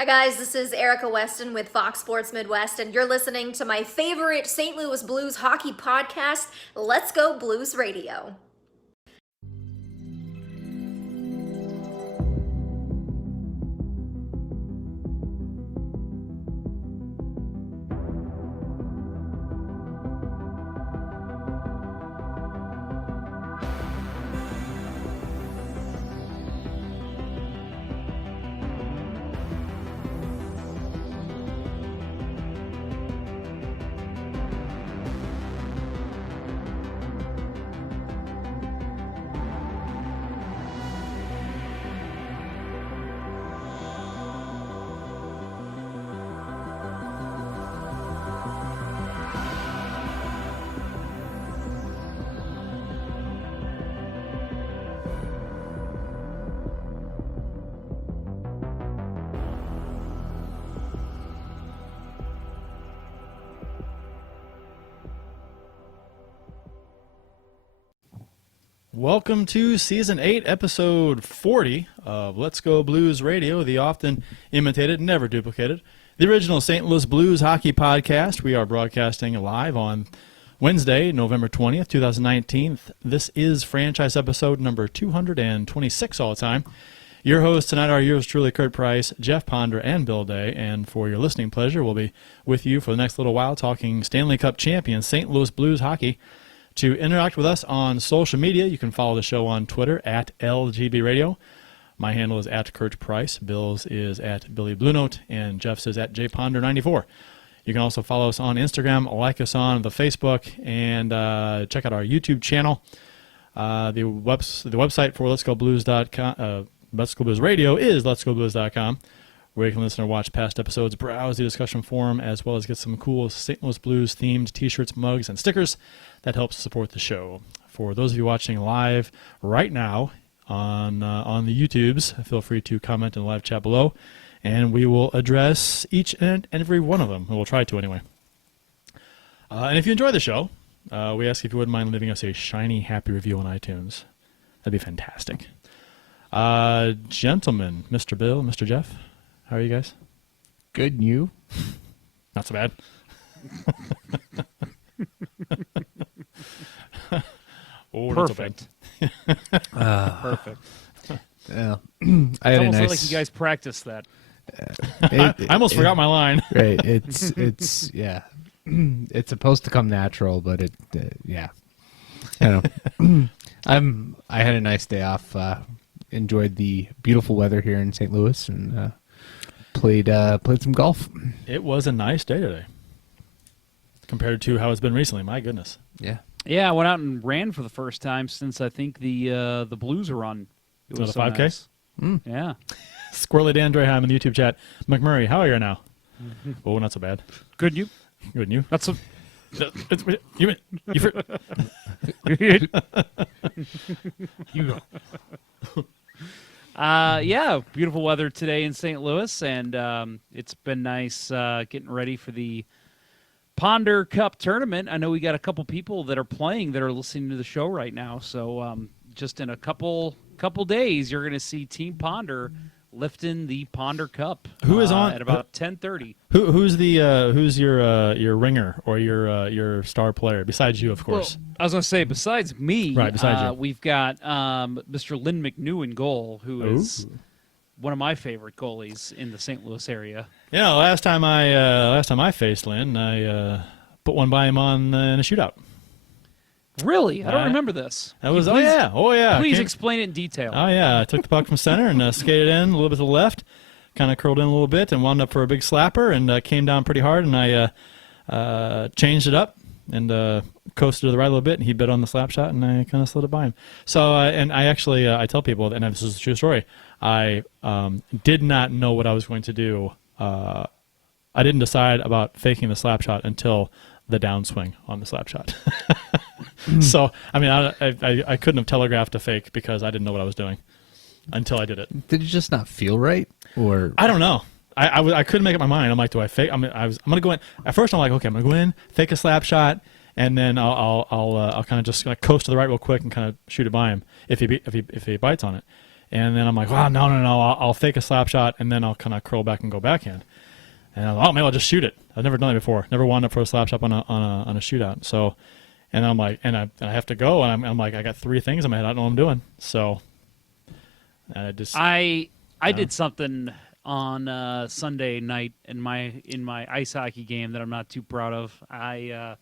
Hi guys, this is Erica Weston with Fox Sports Midwest, and you're listening to my favorite St. Louis Blues hockey podcast, Let's Go Blues Radio. Welcome to Season 8, Episode 40 of Let's Go Blues Radio, the often imitated, never duplicated, the original St. Louis Blues hockey podcast. We are broadcasting live on Wednesday, November 20th, 2019. This is franchise episode number 226 all the time. Your hosts tonight are yours truly, Kurt Price, Jeff Ponder, and Bill Day. And for your listening pleasure, we'll be with you for the next little while talking Stanley Cup champion St. Louis Blues hockey. To interact with us on social media, you can follow the show on Twitter at LGB Radio. My handle is at Kurt Price. Bill's is at Billy Blue Note, and Jeff's is at JPonder94. You can also follow us on Instagram, like us on the Facebook, and check out our YouTube channel. The website for Let's Go Blues.com, Let's Go Blues Radio is letsgoblues.com, where you can listen or watch past episodes, browse the discussion forum, as well as get some cool St. Louis Blues themed t-shirts, mugs, and stickers that helps support the show. For those of you watching live right now on the YouTubes, feel free to comment in the live chat below, and we will address each and every one of them. We'll try to anyway. And if you enjoy the show, we ask if you wouldn't mind leaving us a shiny, happy review on iTunes. That'd be fantastic. Gentlemen, Mr. Bill, Mr. Jeff, how are you guys? Good, and you? Not so bad. Oh, perfect. Perfect. Yeah. I It's almost like you guys practiced that. I almost forgot my line. Right. It's yeah. It's supposed to come natural, but yeah. I know. I had a nice day off. Enjoyed the beautiful weather here in St. Louis, and played some golf. It was a nice day today compared to how it's been recently. My goodness. Yeah. Yeah, I went out and ran for the first time since I think the Blues are run. It was the 5K? Nice. Yeah. Squirrely Dan Dreheim in the YouTube chat. McMurray, how are you now? Oh, not so bad. Good, you? Good, and you? Not so. You You go. Yeah, beautiful weather today in St. Louis, and it's been nice getting ready for the Ponder Cup tournament. I know we got a couple people that are playing that are listening to the show right now, so just in a couple days, you're going to see Team Ponder lifting the Ponder Cup. Who is on at about 10:30? Who's your ringer or your star player besides you, of course? Well, I was going to say, besides me, Right, besides you. we've got Mr. Lynn McNew in goal, who is one of my favorite goalies in the St. Louis area. You know, last time I faced Lynn, I put one by him in a shootout. Really? I don't remember this. That was Please- oh yeah. Please explain it in detail. Oh yeah, I took the puck from center and skated in a little bit to the left, kind of curled in a little bit and wound up for a big slapper and came down pretty hard, and I changed it up and coasted to the right a little bit, and he bit on the slap shot, and I kind of slid it by him. So and I actually I tell people, and this is a true story, I did not know what I was going to do. I didn't decide about faking the slap shot until the downswing on the slap shot. So, I mean, I couldn't have telegraphed a fake because I didn't know what I was doing until I did it. Did it just not feel right, or I don't know. I couldn't make up my mind. I'm like, do I fake? I'm gonna go in. At first, I'm like, okay, I'm gonna go in, fake a slap shot, and then I'll kind of just like coast to the right real quick and kind of shoot it by him if he bites on it. And then I'm like, oh, no, I'll fake a slap shot, and then I'll kind of curl back and go backhand. And I'm like, oh, maybe I'll just shoot it. I've never done it before. Never wound up for a slap shot on a shootout. So, and I'm like, and I have to go, and I'm like, I got 3 things in my head. I don't know what I'm doing. So, I just I did something on Sunday night in my ice hockey game that I'm not too proud of.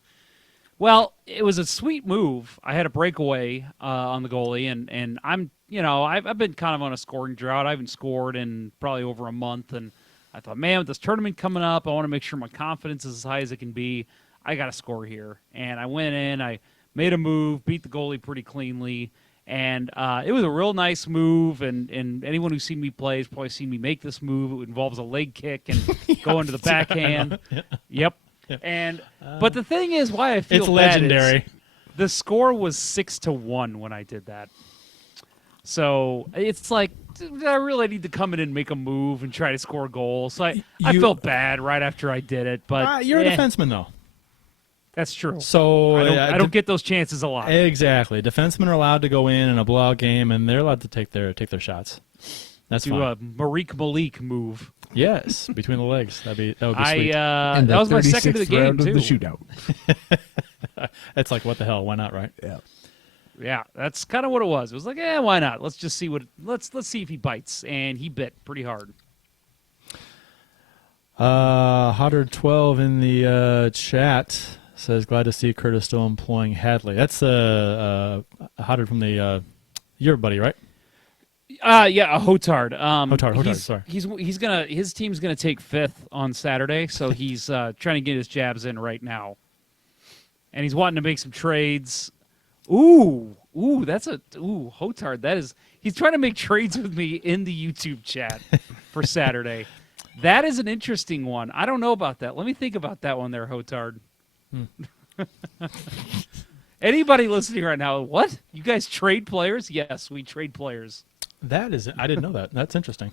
Well, it was a sweet move. I had a breakaway on the goalie, and I'm, I've been kind of on a scoring drought. I haven't scored in probably over a month, and I thought, man, with this tournament coming up, I want to make sure my confidence is as high as it can be. I got to score here. And I went in, I made a move, beat the goalie pretty cleanly, and it was a real nice move, and anyone who's seen me play has probably seen me make this move. It involves a leg kick and go into the backhand. Yep. And but the thing is, why I feel it's bad legendary. is the score was 6-1 when I did that. So it's like, I really need to come in and make a move and try to score a goal. So I felt bad right after I did it. But You're a defenseman, though. That's true. So I don't get those chances a lot. Exactly. Defensemen are allowed to go in a blowout game, and they're allowed to take their shots. That's Do fine. a Marik Malik move. Yes, between the legs. That would be sweet. And that was my second of the game round too. of the shootout. It's like, what the hell? Why not, right? Yeah. Yeah, that's kind of what it was. It was like, why not? Let's just see let's see if he bites, and he bit pretty hard. Hotter12 in the chat says, glad to see Curtis still employing Hadley. That's Hotter from the your buddy, right? Yeah, a Hotard. Hotard, sorry. His team's gonna take 5th on Saturday, so he's trying to get his jabs in right now, and he's wanting to make some trades. Ooh, Hotard. That is, he's trying to make trades with me in the YouTube chat for Saturday. That is an interesting one. I don't know about that. Let me think about that one there, Hotard. Anybody listening right now, what? You guys trade players? Yes, we trade players. I didn't know that. That's interesting.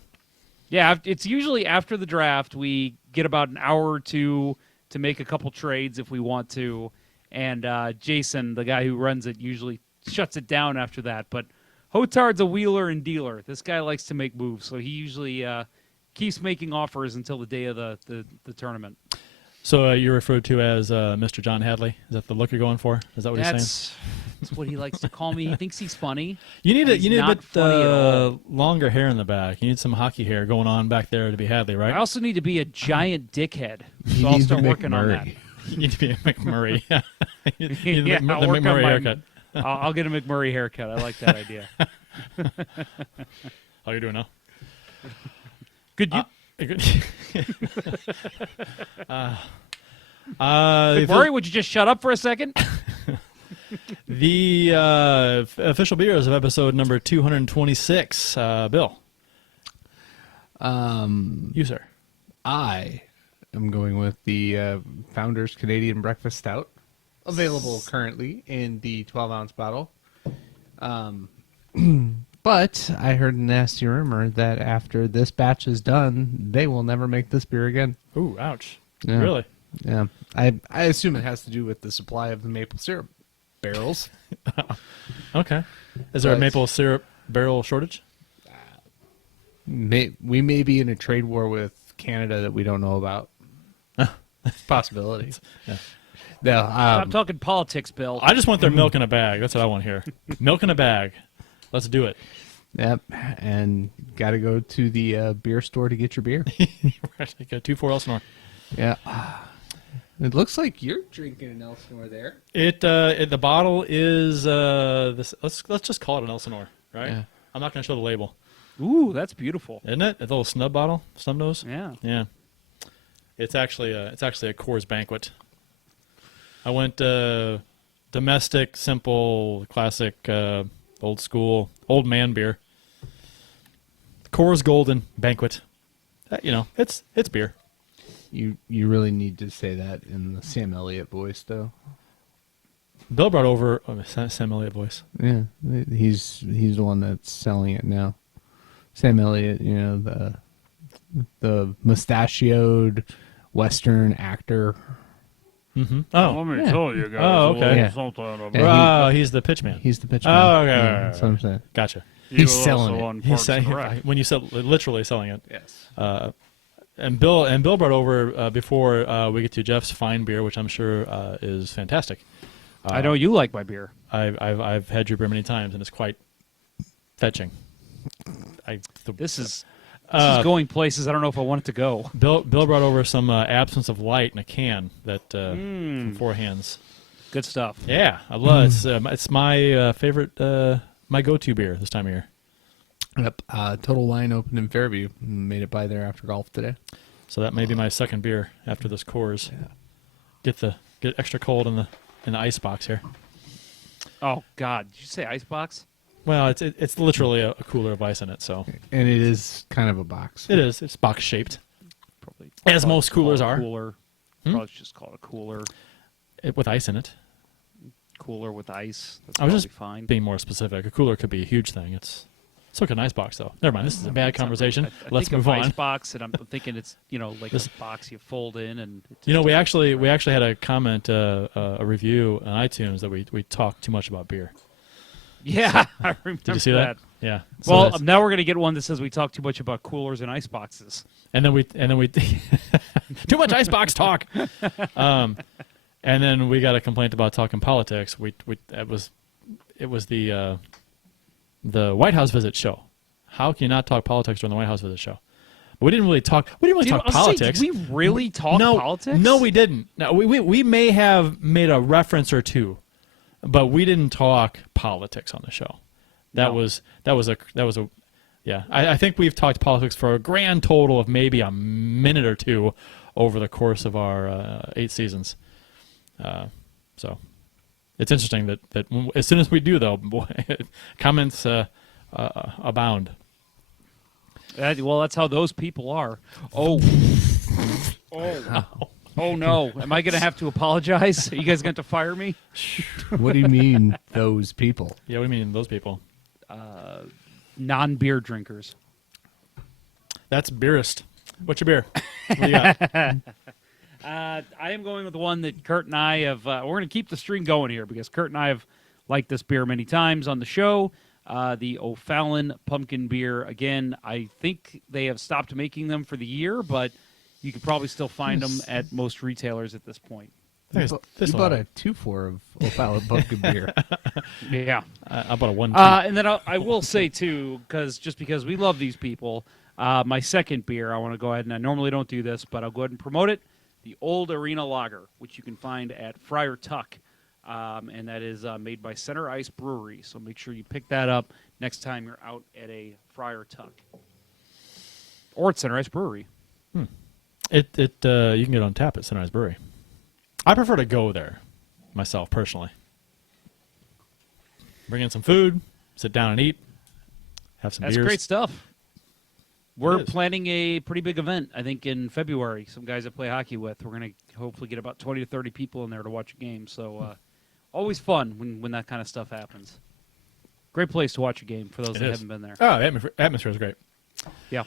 Yeah, it's usually after the draft. We get about an hour or two to make a couple trades if we want to. And Jason, the guy who runs it, usually shuts it down after that. But Hotard's a wheeler and dealer. This guy likes to make moves, so he usually keeps making offers until the day of the tournament. So you're referred to as Mr. John Hadley? Is that the look you're going for? Is that what you're saying? That's what he likes to call me. He thinks he's funny. You need a funny at all. bit longer hair in the back. You need some hockey hair going on back there to be Hadley, right? I also need to be a giant dickhead, He so I'll needs start to working on that. McMurray. You need to be a McMurray. You need Yeah, the I'll work on McMurray my- haircut. I'll get a McMurray haircut. I like that idea. How you doing now? Good. Good. McMurray, would you just shut up for a second? The official beers of episode number 226. Bill. You, sir. I am going with the Founders Canadian Breakfast Stout, available currently in the 12-ounce bottle. But I heard a nasty rumor that after this batch is done, they will never make this beer again. Ooh, ouch. Yeah. Really? Yeah, I assume it has to do with the supply of the maple syrup barrels. Okay. Is there a But- maple syrup barrel shortage? We may be in a trade war with Canada that we don't know about. Possibility. Yeah. No, I'm talking politics, Bill. I just want their milk in a bag. That's what I want to hear. Milk in a bag. Let's do it. yep, and got to go to the beer store to get your beer. Right, like a 2-4 Elsinore. Yeah. It looks like you're drinking an Elsinore there. The bottle is this. Let's just call it an Elsinore, right? Yeah. I'm not going to show the label, Ooh, that's beautiful. isn't it? A little snub bottle, snub nose. Yeah. Yeah. It's actually a Coors Banquet. I went domestic, simple, classic, old school, old man beer. Coors Golden Banquet. It's beer. You really need to say that in the Sam Elliott voice, though. Bill brought over Sam Elliott voice. Yeah, he's the one that's selling it now. Sam Elliott, the mustachioed Western actor. Mm-hmm. Let Oh. me tell you guys. Oh, okay. Yeah. Something about Yeah, Oh, he's the pitchman. He's the pitch Oh, man. okay. Yeah, Right, that's what I'm saying. Gotcha. He's selling it. He's saying when you said literally selling it. Yes. And Bill brought over before we get to Jeff's fine beer, which I'm sure is fantastic. I know you like my beer. I've had your beer many times, and it's quite fetching. This is going places I don't know if I want it to go. Bill brought over some Absence of Light in a can that from Four Hands. Good stuff. Yeah, I love it. It's my favorite, my go-to beer this time of year. Yep. Total Wine opened in Fairview. Made it by there after golf today. So that may be my second beer after this Coors. Yeah. Get extra cold in the ice box here. Oh God, did you say icebox? Well, it's literally a cooler of ice in it, so And it is kind of a box. it is. It's box shaped, Probably. as most call coolers it a are. Cooler. Probably should just call it a cooler. With ice in it. Cooler with ice. That's I was probably just fine. being more specific. A cooler could be a huge thing. It's like an ice box, though. Never mind. This is a bad It's not conversation. really- I Let's think move of on. Icebox, and I'm thinking it's like This- a box you fold in, and it You know, just we doesn't- actually had a comment, a review on iTunes that we talk too much about beer. Yeah, I remember Did you see that? Yeah. So Well, that's- now we're gonna get one that says we talk too much about coolers and ice boxes. and then we too much icebox talk. And then we got a complaint about talking politics. It was the White House visit show. How can you not talk politics during the White House visit show? But we didn't really talk. We didn't really talk politics. Did we really talk politics? No, we didn't. No, we may have made a reference or two, but we didn't talk politics on the show. That No. was a yeah. I think we've talked politics for a grand total of maybe a minute or two over the course of our 8 seasons. So it's interesting that as soon as we do, though, boy, comments abound. Well, that's how those people are. Oh, oh no! Am I gonna have to apologize? Are you guys going to fire me? What do you mean, those people? Yeah, what do you mean those people? Non-beer drinkers. That's beerist. What's your beer? What do you got? I am going with the one that Kurt and I have. We're going to keep the string going here because Kurt and I have liked this beer many times on the show. The O'Fallon pumpkin beer. Again, I think they have stopped making them for the year, but you could probably still find them at most retailers at this point. I think You bought a 2-4 of O'Fallon pumpkin beer. Yeah. I bought a 1-2. And then I will say, too, because we love these people, my second beer, I want to go ahead, and I normally don't do this, but I'll go ahead and promote it, the Old Arena Lager, which you can find at Friar Tuck, and that is made by Center Ice Brewery. So make sure you pick that up next time you're out at a Friar Tuck. Or at Center Ice Brewery. You can get on tap at Sunrise Brewery. I prefer to go there myself personally. Bring in some food, sit down and eat, have some That's beers. great stuff. We're is. planning a pretty big event, I think, in February. Some guys I play hockey with. We're going to hopefully get about 20 to 30 people in there to watch a game. So always fun when that kind of stuff happens. Great place to watch a game for those that haven't been there. Oh, the atmosphere is great. Yeah.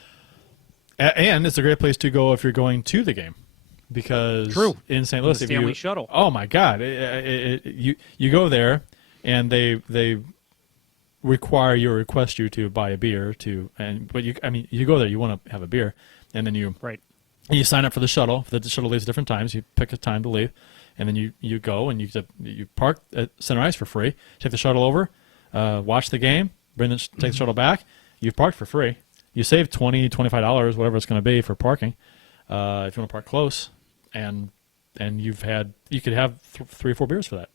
And it's a great place to go if you're going to the game. Because True. in St. Louis, The if Stanley you Shuttle. Oh my God, you go there, and they request you to buy a beer but you go there, you want to have a beer, and then you sign up for the shuttle. The shuttle leaves at different times. You pick a time to leave, and then you go and you park at Center Ice for free. Take the shuttle over, watch the game, take the shuttle back. You've parked for free. You save $20, $25, whatever it's going to be for parking. If you want to park close, and you could have 3 or 4 beers for that.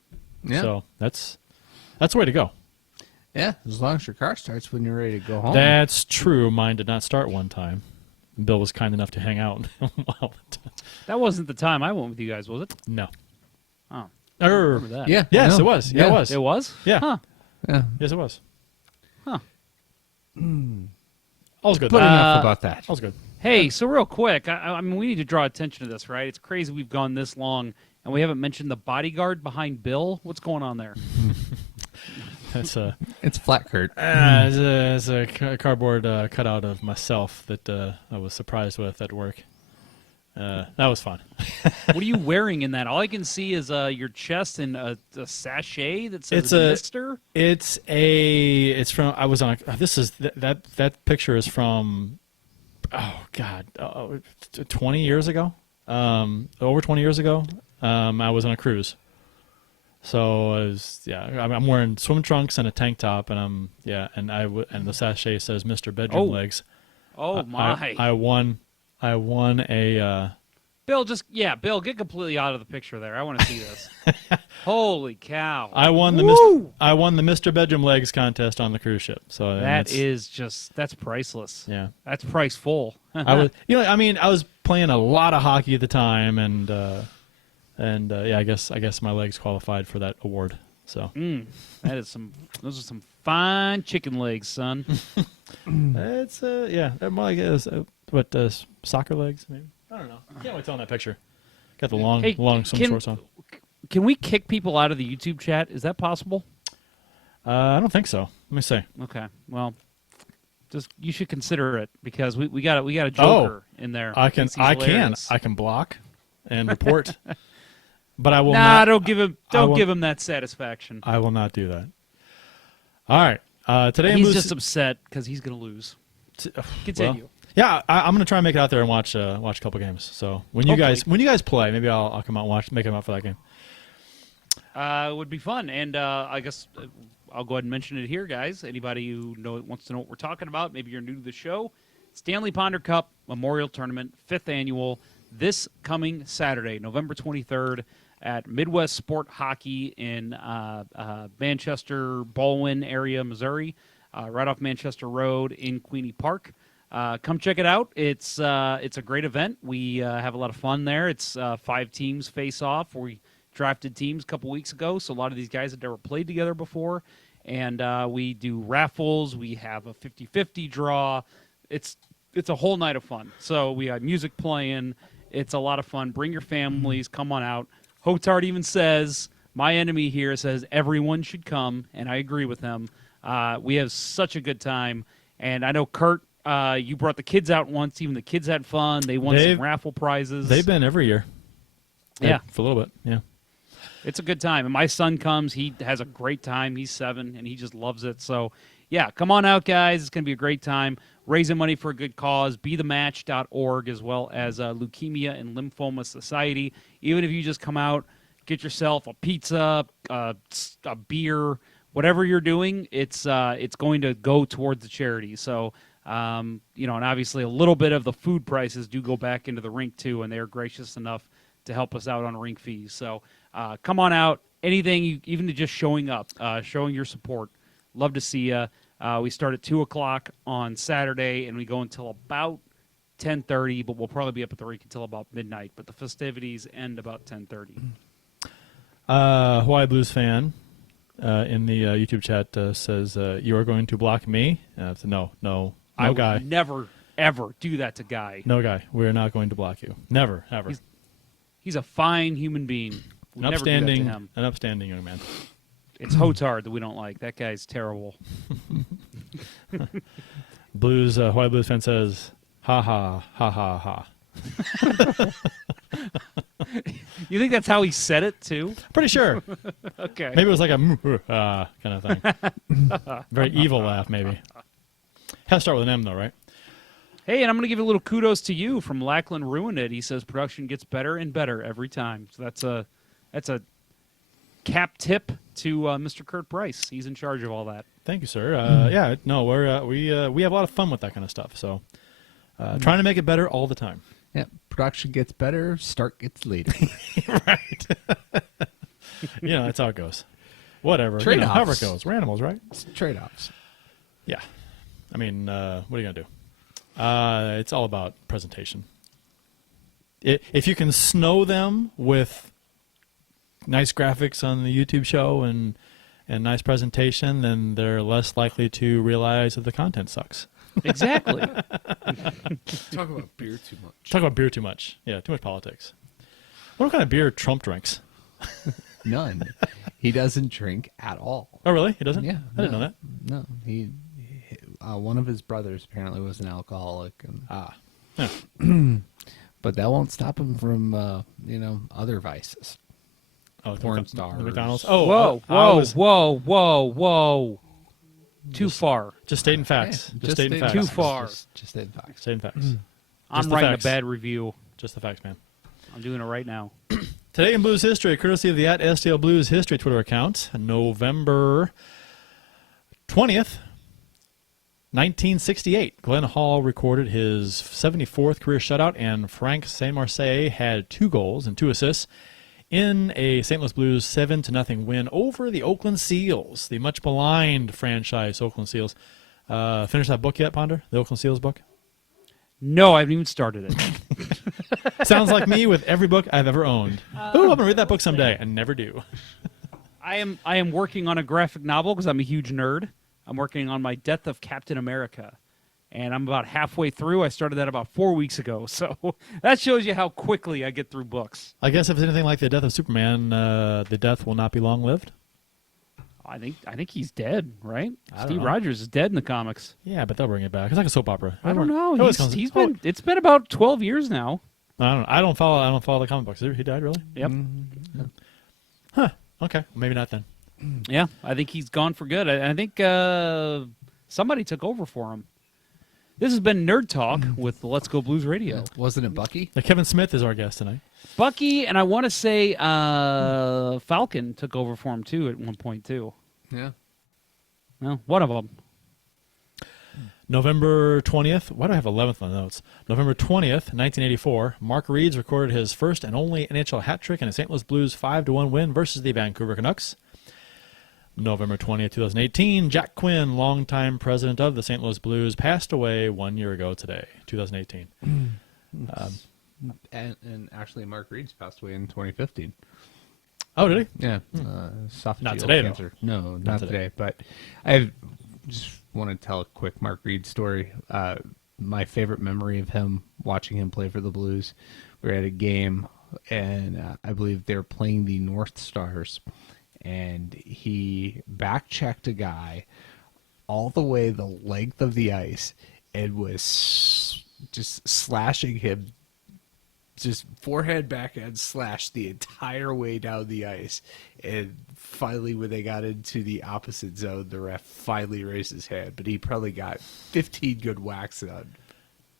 Yeah. So that's the way to go. Yeah, as long as your car starts when you're ready to go home. That's true. Mine did not start one time. Bill was kind enough to hang out. That wasn't the time I went with you guys, was it? No. Oh. I don't remember that. Yeah. Yes, no. it was. Yeah, it was. It was? Yeah. Huh. Yeah. Yes, it was. Huh. All's good. But enough about that. All's good. Hey, so real quick, I mean, we need to draw attention to this, right? It's crazy we've gone this long, and we haven't mentioned the bodyguard behind Bill. What's going on there? That's It's flat, Kurt. it's a cardboard cutout of myself that I was surprised with at work. That was fun. What are you wearing in that? All I can see is your chest and a sachet that says Mister. It's from. I was on. This is that picture is from. Oh God, 20 years ago. Over 20 years ago. I was on a cruise. So I'm wearing swim trunks and a tank top, and and the sachet says Mr. Bedroom Legs. Oh my! I won a. Bill, Bill, get completely out of the picture there. I want to see this. Holy cow! I won the Mr. Bedroom Legs contest on the cruise ship. So that's priceless. Yeah, that's price full. I was playing a lot of hockey at the time, and I guess my legs qualified for that award. So those are some fine chicken legs, son. It's they're more like soccer legs, maybe. I don't know. Can't wait to tell in that picture. Got the long swim shorts on. Can we kick people out of the YouTube chat? Is that possible? I don't think so. Let me see. Okay. Well, you should consider it because we got a joker in there. I can block and report, but I will not. Nah, don't give him that satisfaction. I will not do that. All right. Today he's just upset because he's going to lose. Continue. Well, yeah, I'm going to try and make it out there and watch a couple games. So when you guys play, maybe I'll come out and make them out for that game. It would be fun, and I guess I'll go ahead and mention it here, guys. Anybody who wants to know what we're talking about, maybe you're new to the show. Stanley Ponder Cup Memorial Tournament, 5th annual, this coming Saturday, November 23rd, at Midwest Sport Hockey in Manchester, Baldwin area, Missouri, right off Manchester Road in Queenie Park. Come check it out. It's a great event. We have a lot of fun there. It's 5 teams face off. We drafted teams a couple weeks ago, so a lot of these guys had never played together before. And we do raffles. We have a 50-50 draw. It's a whole night of fun. So we have music playing. It's a lot of fun. Bring your families. Come on out. Hotard even says, my enemy here says everyone should come, and I agree with him. We have such a good time. And I know, Kurt, you brought the kids out once. Even the kids had fun. They won some raffle prizes. They've been every year. Yeah. For a little bit, yeah. It's a good time. And my son comes. He has a great time. He's 7, and he just loves it. So, yeah, come on out, guys. It's going to be a great time. Raising money for a good cause. BeTheMatch.org, as well as Leukemia and Lymphoma Society. Even if you just come out, get yourself a pizza, a beer, whatever you're doing, it's going to go towards the charity. So, and obviously a little bit of the food prices do go back into the rink, too, and they are gracious enough to help us out on rink fees. So come on out. Anything, even to just showing up, showing your support. Love to see you. We start at 2 o'clock on Saturday, and we go until about 10:30, but we'll probably be up at the rink until about midnight. But the festivities end about 10:30. Hawaii Blues fan in the YouTube chat says, you are going to block me? No, I Guy. would never, ever do that to Guy. No, Guy. We're not going to block you. Never, ever. He's a fine human being. An upstanding young man. It's Hotard that we don't like. That guy's terrible. Hawaii Blues fan says, ha ha, ha ha ha. You think that's how he said it, too? Pretty sure. Okay. Maybe it was like a kind of thing. Very evil laugh, maybe. Has to start with an M, though, right? Hey, and I'm going to give a little kudos to you from Lackland Ruined It. He says production gets better and better every time. So that's a cap tip to Mr. Kurt Bryce. He's in charge of all that. Thank you, sir. We have a lot of fun with that kind of stuff. So trying to make it better all the time. Yeah, production gets better, start gets later. Right. That's how it goes. Whatever. Trade-offs. However it goes. We're animals, right? It's trade-offs. Yeah. I mean, what are you going to do? It's all about presentation. If you can snow them with nice graphics on the YouTube show and nice presentation, then they're less likely to realize that the content sucks. Exactly. Talk about beer too much. Talk about beer too much. Yeah, too much politics. What kind of beer Trump drinks? None. He doesn't drink at all. Oh, really? He doesn't? Yeah. I didn't know that. No. He one of his brothers apparently was an alcoholic. And, yeah. but that won't stop him from other vices. Oh, Porn the stars. McDonald's. Oh, Whoa, I whoa, was whoa. Too far. just stating facts. Yeah, just stating facts. Too far. Just stating facts. Stating facts. I'm the writing facts. a bad review. Just the facts, man. I'm doing it right now. Today in Blues history, courtesy of the @STL Blues History Twitter account, November 20th, 1968. Glenn Hall recorded his 74th career shutout, and Frank Saint-Marseille had 2 goals and 2 assists in a St. Louis Blues 7-0 win over the Oakland Seals, the much maligned franchise Oakland Seals. Finished that book yet, Ponder? The Oakland Seals book? No, I haven't even started it. Sounds like me with every book I've ever owned. Ooh, I'm going to read that book someday. I never do. I am working on a graphic novel because I'm a huge nerd. I'm working on my Death of Captain America, and I'm about halfway through. I started that about 4 weeks ago, so that shows you how quickly I get through books. I guess if it's anything like the death of Superman, the death will not be long-lived. I think he's dead, right? I don't Steve know. Rogers is dead in the comics. Yeah, but they'll bring it back. It's like a soap opera. I don't know. It always He's comes- been. It's been about 12 years now. I don't follow the comic books. He died, really? Yep. Huh. Okay. Maybe not then. Yeah, I think he's gone for good. I think somebody took over for him. This has been Nerd Talk with Let's Go Blues Radio. Wasn't it Bucky? Kevin Smith is our guest tonight. Bucky, and I want to say Falcon took over for him too at one point too. Yeah. Well, one of them. November 20th. Why do I have 11th on the notes? November 20th, 1984. Mark Reeds recorded his first and only NHL hat trick in a St. Louis Blues 5-1 win versus the Vancouver Canucks. November 20th, 2018. Jack Quinn, longtime president of the St. Louis Blues, passed away 1 year ago today, 2018. And actually, Mark Reeds passed away in 2015. Oh, did he? Yeah. Esophageal Not today, though. cancer. No, Not not today. today. But I just want to tell a quick Mark Reed story. My favorite memory of him, watching him play for the Blues, we were at a game, and I believe they were playing the North Stars, and he back-checked a guy all the way the length of the ice and was just slashing him, just forehand, backhand slash the entire way down the ice. And finally, when they got into the opposite zone, the ref finally raised his hand, but he probably got 15 good whacks on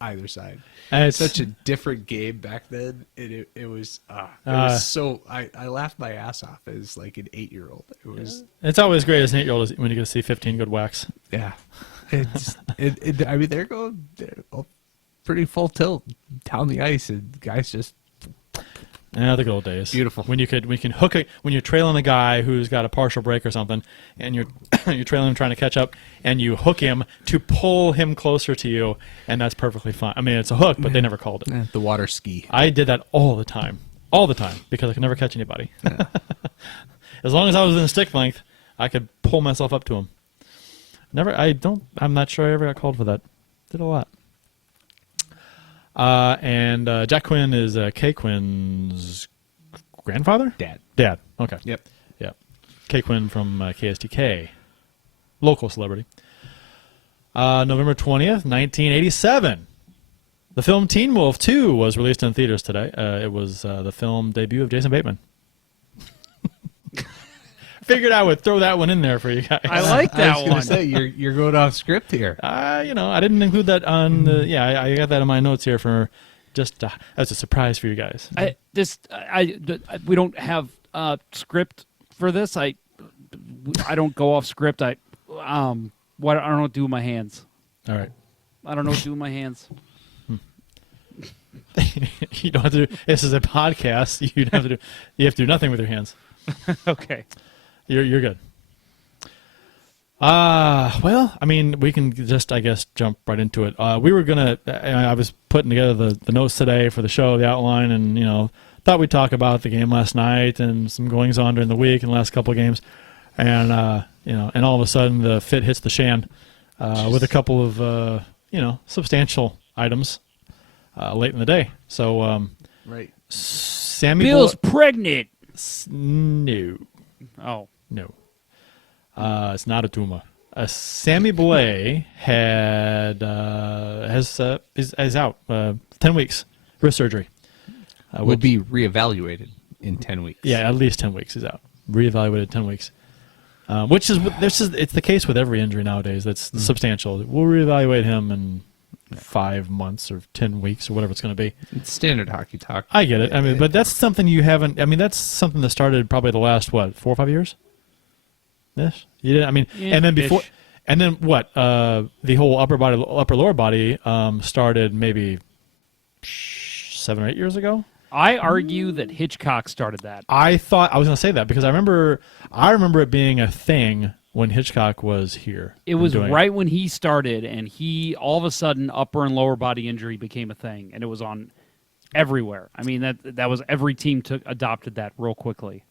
either side. And it's Such a different game back then. And it was so, I laughed my ass off as like an 8-year-old. It was, It's always great as an 8-year-old when you get to see 15 good whacks. yeah. It's, I mean, they're pretty full tilt down the ice, and guys just Yeah, the good old days. Beautiful. When you can hook it, when you're trailing a guy who's got a partial break or something, and you're you're trailing him trying to catch up, and you hook him to pull him closer to you, and that's perfectly fine. I mean, it's a hook, but they never called it. the water ski. I did that all the time, because I could never catch anybody. As long as I was in stick length, I could pull myself up to him. I'm not sure I ever got called for that. Did a lot. And Jack Quinn is Kay Quinn's grandfather? Dad. Okay. Yep. Yep. Kay Quinn from KSTK. Local celebrity. November 20th, 1987. The film Teen Wolf 2 was released in theaters today. It was the film debut of Jason Bateman. Figured I would throw that one in there for you guys. I like I that was gonna one. say you're going off script here. I didn't include that on the. Yeah, I got that in my notes here for just as a surprise for you guys. We don't have script for this. I don't go off script. I don't know what to do with my hands. All right. I don't know what to do with my hands. You don't have to. This is a podcast. You don't have to do. You have to do nothing with your hands. Okay. You're good. Well, I mean, we can just, I guess, jump right into it. We were gonna. I was putting together the notes today for the show, the outline, and thought we'd talk about the game last night and some goings on during the week and the last couple of games, and and all of a sudden the fit hits the shan with a couple of substantial items late in the day. So Right. Sammy Bill's pregnant. No. Oh. No. It's not a tumor. Sammy Blais is out 10 weeks wrist surgery. Will be reevaluated in 10 weeks. Yeah, at least 10 weeks is out. Reevaluated 10 weeks. It's the case with every injury nowadays that's substantial. We'll reevaluate him in 5 months or 10 weeks or whatever it's going to be. It's standard hockey talk. I get it. I mean, but that's something you haven't. I mean, that's something that started probably the last 4 or 5 years. Yes, you did. I mean, Yeah, and then before, ish. and then what? The whole upper lower body started maybe 7 or 8 years ago. I argue that Hitchcock started that. I thought I was going to say that because I remember it being a thing when Hitchcock was here. It was doing right when he started, and he all of a sudden upper and lower body injury became a thing, and it was on everywhere. I mean that was every team adopted that real quickly.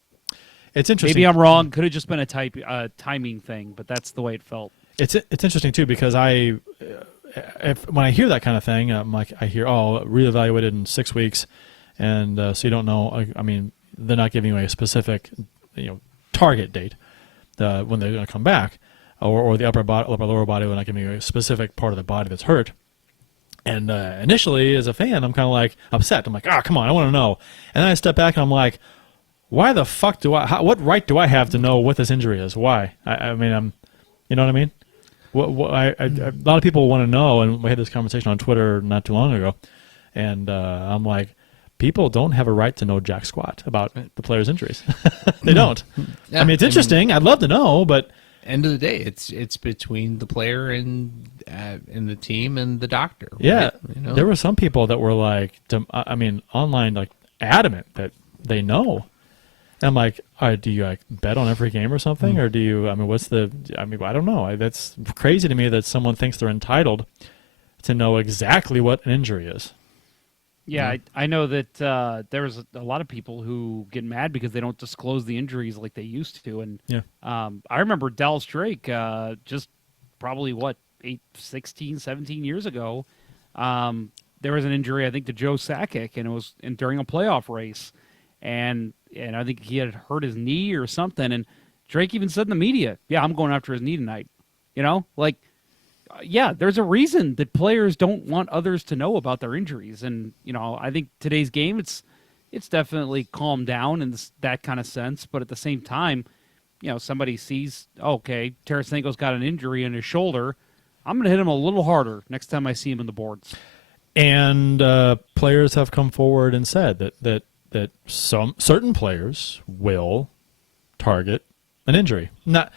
It's interesting. Maybe I'm wrong. Could have just been a timing thing, but that's the way it felt. It's interesting too because when I hear that kind of thing, I hear reevaluated in 6 weeks, and so you don't know. I mean, they're not giving you a specific target date when they're going to come back, or the upper lower body when I giving you a specific part of the body that's hurt. And initially, as a fan, I'm kind of like upset. I'm like, come on, I want to know. And then I step back and I'm like, why the fuck what right do I have to know what this injury is? Why? I mean, you know what I mean? A lot of people want to know, and we had this conversation on Twitter not too long ago, and I'm like, people don't have a right to know jack squat about the player's injuries. They don't. Yeah, I mean, it's interesting. I'd love to know, but end of the day, it's between the player and the team and the doctor. yeah, right? there were some people that were like, online, like adamant that they know. And I'm like, all right, do you bet on every game or something, or do you? I mean, I don't know. That's crazy to me that someone thinks they're entitled to know exactly what an injury is. Yeah, I know that there's a lot of people who get mad because they don't disclose the injuries like they used to. And Yeah. I remember Dallas Drake just probably, 16, 17 years ago, there was an injury, I think, to Joe Sakic, and it was during a playoff race. And I think he had hurt his knee or something. And Drake even said in the media, yeah, I'm going after his knee tonight. Yeah, there's a reason that players don't want others to know about their injuries. And, I think today's game, it's definitely calmed down in that kind of sense. But at the same time, somebody sees, okay, Tarasenko's got an injury in his shoulder. I'm going to hit him a little harder next time I see him in the boards. And players have come forward and said that some certain players will target an injury. They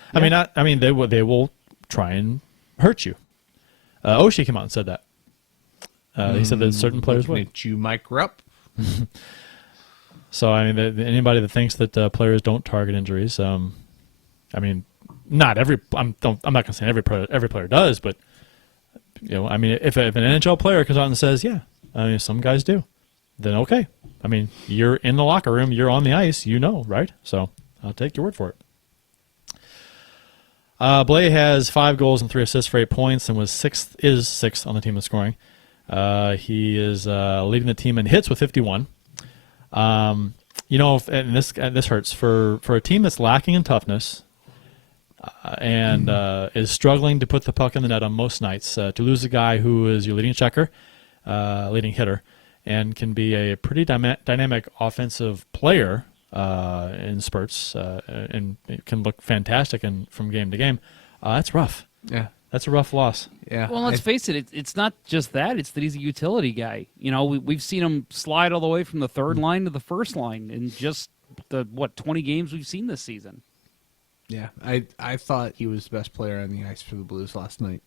will try and hurt you. Oshie came out and said that. He said that certain players will. Did you mic Rupp? So anybody that thinks that players don't target injuries, not every. I'm not going to say every player does, but if an NHL player comes out and says, yeah, some guys do, then okay. You're in the locker room, you're on the ice, right? So I'll take your word for it. Blais has 5 goals and 3 assists for 8 points and is sixth on the team in scoring. He is leading the team in hits with 51. And this hurts for a team that's lacking in toughness and is struggling to put the puck in the net on most nights. To lose a guy who is your leading checker, leading hitter, and can be a pretty dynamic offensive player in spurts, and it can look fantastic from game to game. That's rough. Yeah. That's a rough loss. Yeah. Well, let's face it, it's not just that. It's that he's a utility guy. We've seen him slide all the way from the third line to the first line in just the 20 games we've seen this season. Yeah, I thought he was the best player on the ice for the Blues last night.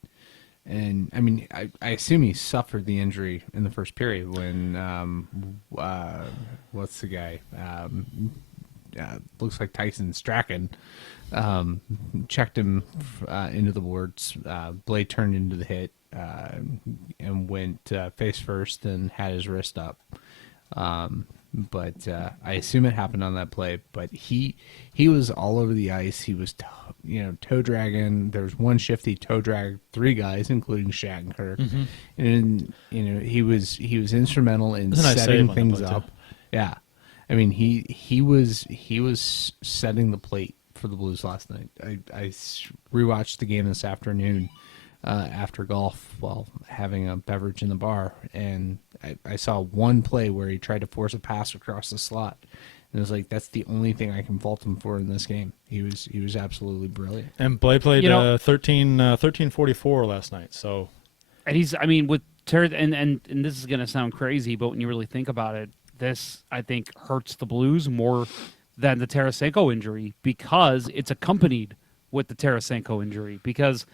And, I assume he suffered the injury in the first period when, what's the guy? Looks like Tyson Strachan checked him into the boards. Blais turned into the hit and went face first and had his wrist up. But I assume it happened on that play. But he was all over the ice. He was toe dragging. There was one shift he toe dragged 3 guys, including Shattenkirk, and he was instrumental in setting things up. Too. Yeah, he was setting the plate for the Blues last night. I rewatched the game this afternoon. after golf while having a beverage in the bar, and I saw one play where he tried to force a pass across the slot. And it was like, that's the only thing I can fault him for in this game. He was absolutely brilliant. And Blais played 13:44 last night. So, And he's, with and this is going to sound crazy, but when you really think about it, this, I think, hurts the Blues more than the Tarasenko injury, because it's accompanied with the Tarasenko injury. Because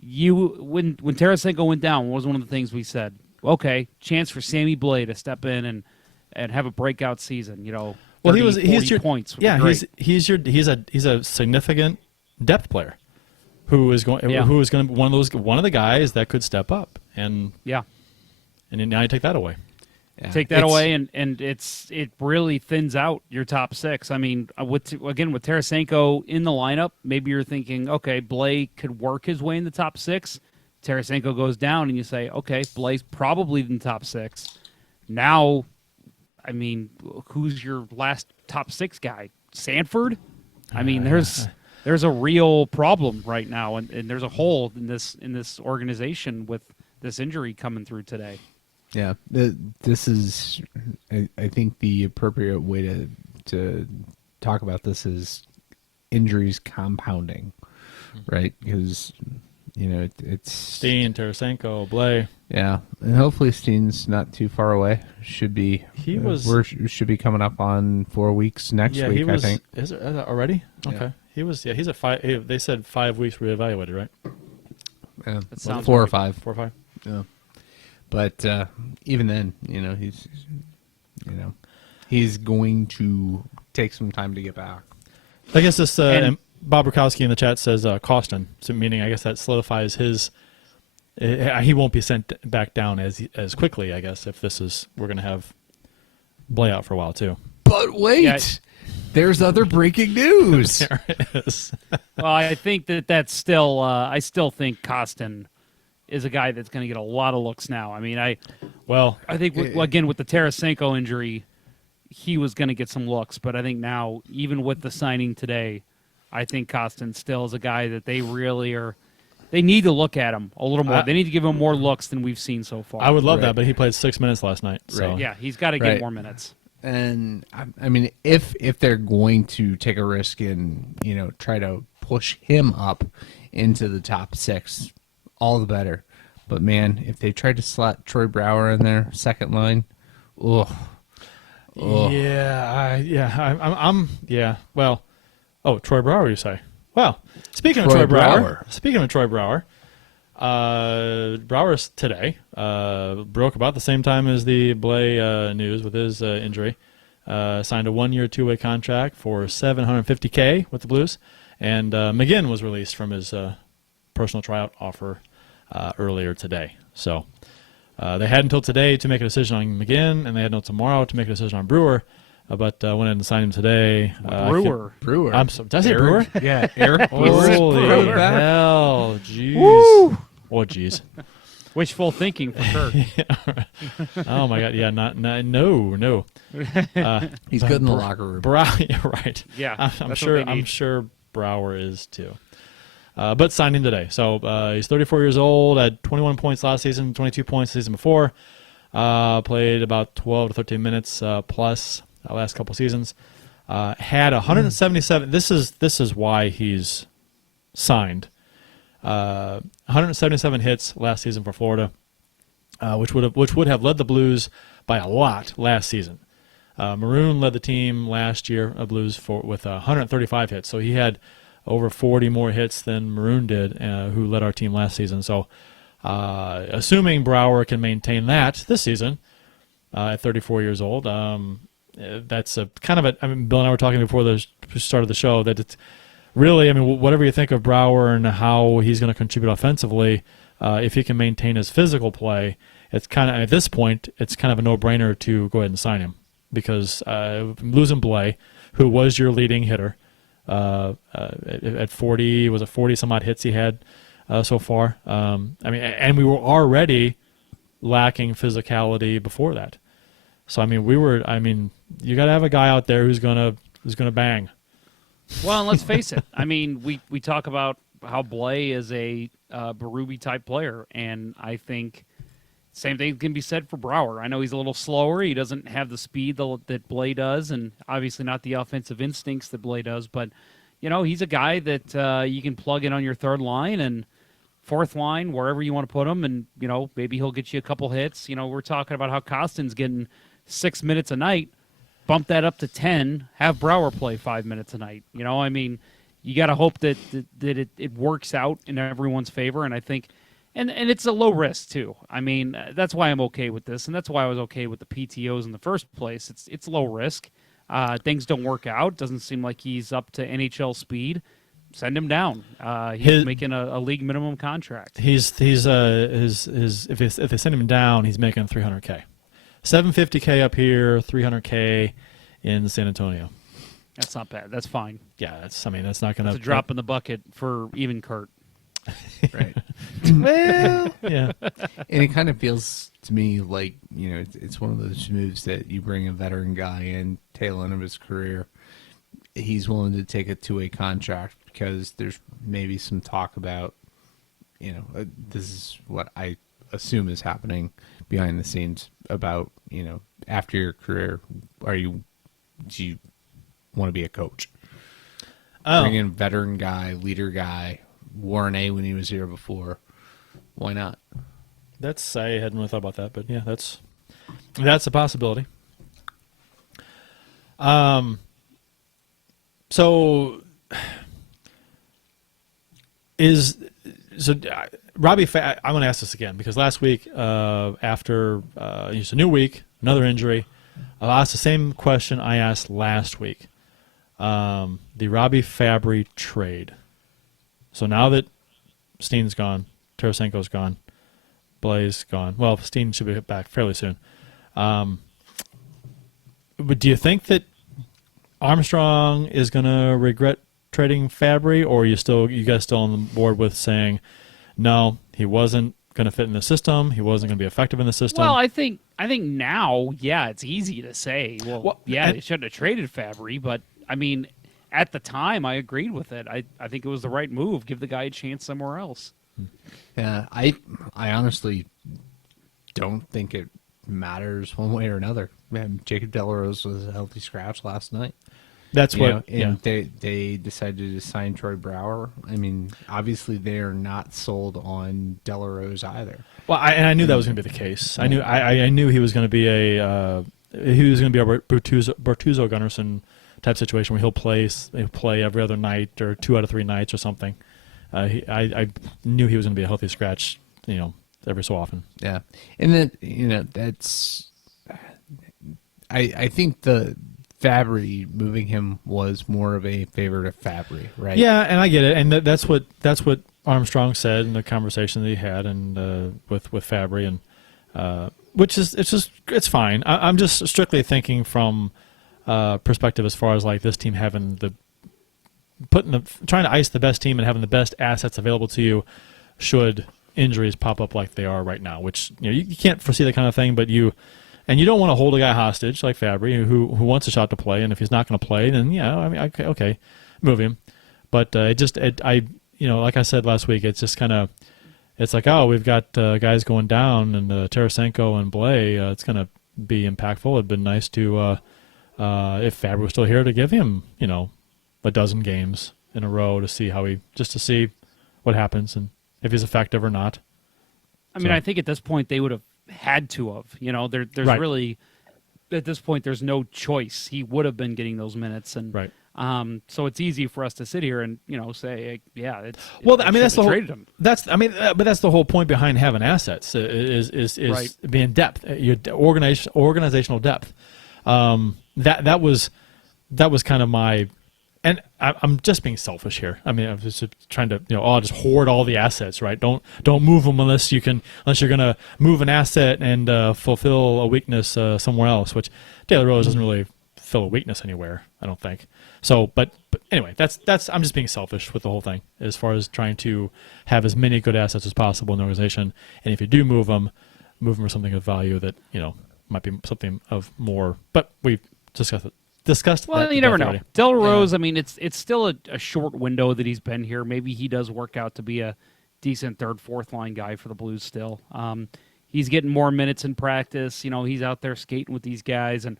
when Tarasenko went down, what was one of the things we said? Okay, chance for Sammy Blais to step in and have a breakout season. well, 30, he's your points. Yeah, he's a significant depth player who is going to be one of the guys that could step up, and yeah. And now you take that away. Yeah. Take that away, and it really thins out your top six. I mean, with Tarasenko in the lineup, maybe you're thinking, okay, Blais could work his way in the top six. Tarasenko goes down, and you say, okay, Blais probably in the top six. Now, I mean, who's your last top six guy? Sanford? I mean, there's a real problem right now, and there's a hole in this organization with this injury coming through today. Yeah, this is, I think, the appropriate way to talk about this is injuries compounding, right? Because it's Steen, Tarasenko, Blais. Yeah, and hopefully Steen's not too far away. Should be. We should be coming up on 4 weeks next week. I think. Is it already? Okay. Yeah. He was. Yeah, he's a 5. They said 5 weeks reevaluated, right? Yeah, That sounds 4 or right. 5. 4 or 5. Yeah, but even then, he's going to take some time to get back. I guess this and Bob Rukowski in the chat says Costin, so meaning I guess that solidifies his. He won't be sent back down as quickly, I guess, if we're going to have Blais out for a while too. But wait, there's other breaking news. There is. Well, I think that's still. I still think Costin is a guy that's going to get a lot of looks now. I mean, I think again with the Tarasenko injury, he was going to get some looks, but I think now, even with the signing today, I think Costin still is a guy that they really are. They need to look at him a little more. They need to give him more looks than we've seen so far. I would love that, but he played 6 minutes last night. So. Right. Yeah, he's got to get more minutes. And I mean, if they're going to take a risk and try to push him up into the top 6, all the better. But man, if they tried to slot Troy Brouwer in there, second line, ugh. Yeah. Well, Troy Brouwer, you say? Well, speaking of Troy Troy Brouwer, Brouwer's today broke about the same time as the Blais news with his injury. Signed a 1-year, 2-way contract for $750K with the Blues, and McGinn was released from his personal tryout offer earlier today. So they had until today to make a decision on McGinn, and they had until tomorrow to make a decision on Brouwer. But went ahead and signed him today. Brewer. Did I say Brouwer? Yeah, Eric. Holy Brewer. hell, jeez. Woo! Oh, jeez. Wishful thinking for sure. Oh my God, yeah, no. He's good in the locker room. Right. Yeah, I'm that's sure. what they need. I'm sure Brouwer is too. But signed him today. So he's 34 years old. Had 21 points last season, 22 points the season before. Played about 12 to 13 minutes plus last couple seasons. Had 177. This is why he's signed. 177 hits last season for Florida, which would have led the Blues by a lot last season. Maroon led the team last year, Blues with 135 hits. So he had over 40 more hits than Maroon did, who led our team last season. So assuming Brouwer can maintain that this season at 34 years old, that's a kind of a. I mean, Bill and I were talking before the start of the show that it's really. I mean, whatever you think of Brouwer and how he's going to contribute offensively, if he can maintain his physical play, it's kind of at this point it's kind of a no-brainer to go ahead and sign him because losing Blais, who was your leading hitter, at 40 was it 40 some odd hits he had so far. I mean, and we were already lacking physicality before that. So I mean, you got to have a guy out there who's gonna bang. Well, and let's face it. I mean, we talk about how Blais is a Berube type player, and I think same thing can be said for Brouwer. I know he's a little slower. He doesn't have the speed that Blais does, and obviously not the offensive instincts that Blais does. But he's a guy that you can plug in on your third line and fourth line, wherever you want to put him, and maybe he'll get you a couple hits. We're talking about how Costin's getting 6 minutes a night. Bump that up to 10. Have Brouwer play 5 minutes a night. I mean, you got to hope that it works out in everyone's favor, and I think, and it's a low risk too. I mean, that's why I'm okay with this, and that's why I was okay with the PTOs in the first place. It's low risk. Things don't work out. Doesn't seem like he's up to NHL speed. Send him down. He's making a league minimum contract. He's if they send him down, he's making $300K, $750K up here, $300K in San Antonio. That's not bad. That's fine. Yeah, that's not going to. It's a drop in the bucket for even Kurt. Right. Well, yeah. And it kind of feels to me like, it's one of those moves that you bring a veteran guy in, tail end of his career. He's willing to take a two-way contract because there's maybe some talk about, this is what I assume is happening behind the scenes about, after your career, do you want to be a coach? Bring in a veteran guy, leader guy, Warren A when he was here before. Why not? I hadn't really thought about that, but yeah, that's a possibility. So Robbie, I'm going to ask this again because last week after it's a new week, another injury, I'll ask the same question I asked last week. The Robbie Fabry trade. So now that Steen's gone, Tarasenko's gone, Blais gone. Well, Steen should be back fairly soon. But do you think that Armstrong is going to regret trading Fabry, or you guys still on the board with saying no, he wasn't going to fit in the system, he wasn't going to be effective in the system? Well, I think now, yeah, it's easy to say, they shouldn't have traded Fabry, but I mean, at the time, I agreed with it. I think it was the right move. Give the guy a chance somewhere else. Yeah, I honestly don't think it matters one way or another. Man, Jacob Delarose was a healthy scratch last night. That's what. They decided to sign Troy Brouwer. I mean, obviously they are not sold on Delarose either. Well, I knew that was going to be the case. I knew he was going to be a Bertuzzo Gunnarsson type situation where he'll play every other night or 2 out of 3 nights or something. I knew he was going to be a healthy scratch, every so often. Yeah, and then that's. I think the Fabry moving him was more of a favor to Fabry, right? Yeah, and I get it, and that's what Armstrong said in the conversation that he had and with Fabry, and it's fine. I'm just strictly thinking from perspective as far as like this team having trying to ice the best team and having the best assets available to you should injuries pop up like they are right now, which you can't foresee that kind of thing, but you don't want to hold a guy hostage like Fabry who wants a shot to play, and if he's not going to play, then okay, move him. But like I said last week, it's just kind of, it's like, oh, we've got guys going down, and Tarasenko and Blais, it's going to be impactful. It'd been nice to if Fabry was still here to give him a dozen games in a row to see to see what happens and if he's effective or not. I mean, I think at this point they would have had to have. There's right. Really, at this point, there's no choice. He would have been getting those minutes, and right. So it's easy for us to sit here and say, yeah, that's the whole. Traded him. But that's the whole point behind having assets is right. being depth, your organizational depth. That was kind of my. And I'm just being selfish here. I mean, I'm just trying to, I'll just hoard all the assets, right? Don't move them unless you're going to move an asset and fulfill a weakness somewhere else, which Taylor Rose doesn't really fill a weakness anywhere, I don't think. So, but anyway, that's I'm just being selfish with the whole thing as far as trying to have as many good assets as possible in the organization. And if you do move them for something of value that, might be something of more. But we've discussed discussed Well, that. you to never death know. already. Del Rose, I mean, it's still a short window that he's been here. Maybe he does work out to be a decent third, fourth line guy for the Blues still. He's getting more minutes in practice. You know, he's out there skating with these guys, and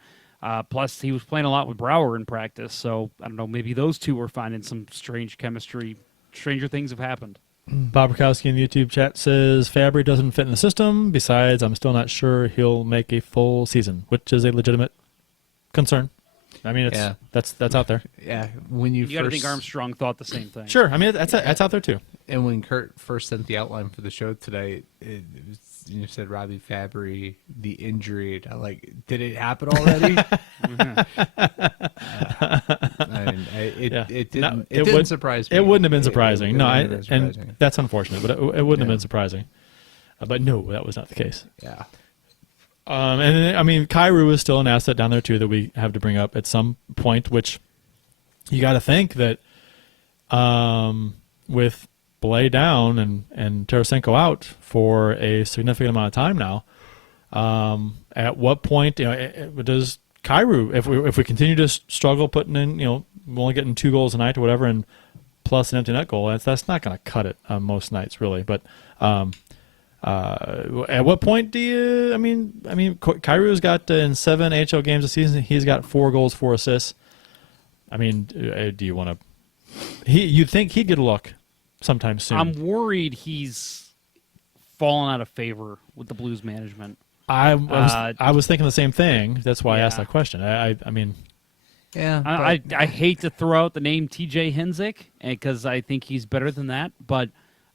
plus he was playing a lot with Brouwer in practice. So I don't know, maybe those two were finding some strange chemistry. Stranger things have happened. Bob Rakowski in the YouTube chat says Fabry doesn't fit in the system. Besides, I'm still not sure he'll make a full season, which is a legitimate concern. I mean, that's out there. Yeah, when you got to first think Armstrong thought the same thing. Sure, I mean that's out there too. and when Kurt first sent the outline for the show today, it was, you said Robbie Fabry, the injury. I'm like, did it happen already? It didn't surprise me. It wouldn't have been surprising. It No, wouldn't have been and surprising. that's unfortunate, but it wouldn't have been surprising. But no, that was not the case. Yeah. And I mean, Kyrou is still an asset down there too that we have to bring up at some point. Which you got to think that with Blais down and Tarasenko out for a significant amount of time now, at what point does Kyrou, if we continue to struggle putting in, we're only getting 2 goals a night or whatever, and plus an empty net goal, that's not going to cut it on most nights really, but. At what point do you? I mean, Kyrou's got in 7 AHL games a season. He's got 4 goals, 4 assists. I mean, do you want to? You'd think he'd get a look sometime soon. I'm worried he's fallen out of favor with the Blues management. I was thinking the same thing. That's why I asked that question. I mean, yeah. I hate to throw out the name T.J. Henzik because I think he's better than that, but.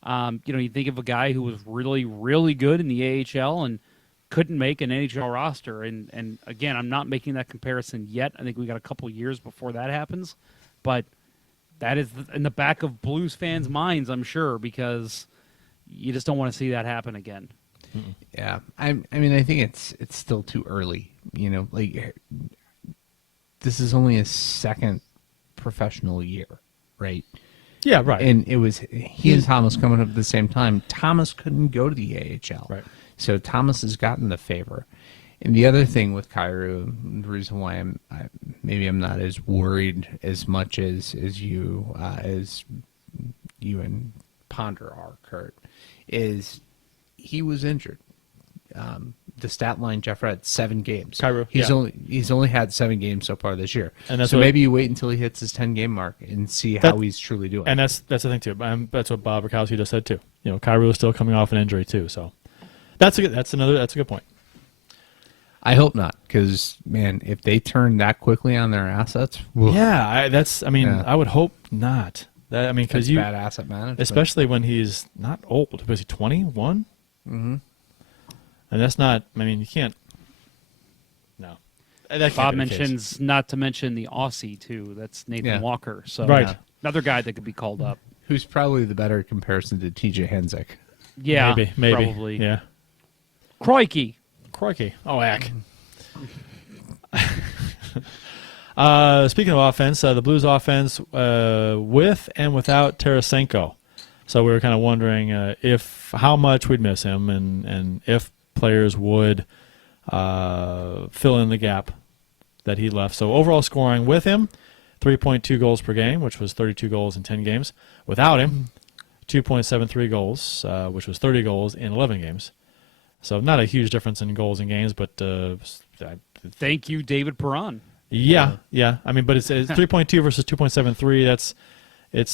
You think of a guy who was really, really good in the AHL and couldn't make an NHL roster. And again, I'm not making that comparison yet. I think we got a couple years before that happens. But that is in the back of Blues fans' minds, I'm sure, because you just don't want to see that happen again. Yeah. I mean, I think it's still too early. Like this is only his second professional year, right? yeah, right. And it was he and Thomas coming up at the same time. Thomas couldn't go to the AHL. Right. So Thomas has gotten the favor. And the other thing with Kyrou, the reason why I'm not as worried as much as you and Ponder are, Kurt, is he was injured. The stat line, Jeff read 7 games. Kyrou, he's only had 7 games so far this year. And that's so what- maybe you wait until he hits his 10-game mark and see how he's truly doing. And that's the thing too. That's what Bob Rakowski just said too. Kyrou is still coming off an injury too. So that's a good point. I hope not, because man, if they turn that quickly on their assets, woof, Yeah, I would hope not. Because that's bad asset management. especially when he's not old. Was he 21? Mm-hmm. And that's not. You can't. No. That can't Bob be the case. mentions not to mention the Aussie too. That's Nathan Yeah. Walker. So Right. another guy that could be called up. Who's probably the better comparison to T.J. Henzik. Yeah, Maybe. probably. Yeah. Crikey. Crikey. Oh, heck. Speaking of offense, the Blues offense with and without Tarasenko. So we were kind of wondering how much we'd miss him and if players would fill in the gap that he left. So overall scoring with him, 3.2 goals per game, which was 32 goals in 10 games. Without him, 2.73 goals, which was 30 goals in 11 games. So not a huge difference in goals and games, but Thank you, David Perron. yeah. But it's 3.2 versus 2.73. It's